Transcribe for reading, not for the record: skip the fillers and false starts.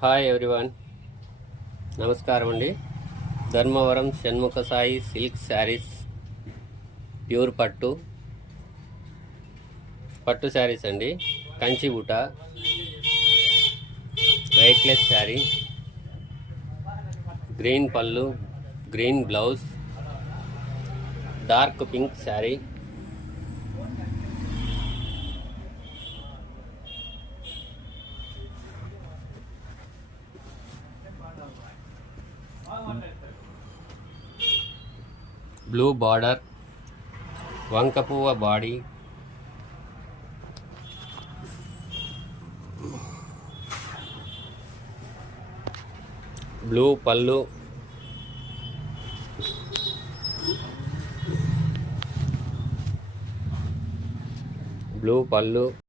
Hi everyone, నమస్కారం అండి. Dharmavaram Shanmukha Sai silk saris, pure పట్టు శారీస్ అండి. కంచి బూట, వెయిట్లెస్ శారీ, గ్రీన్ పళ్ళు, green blouse, dark pink sari, blue border, వంకపువ్వ బాడీ, బ్లూ పళ్ళు,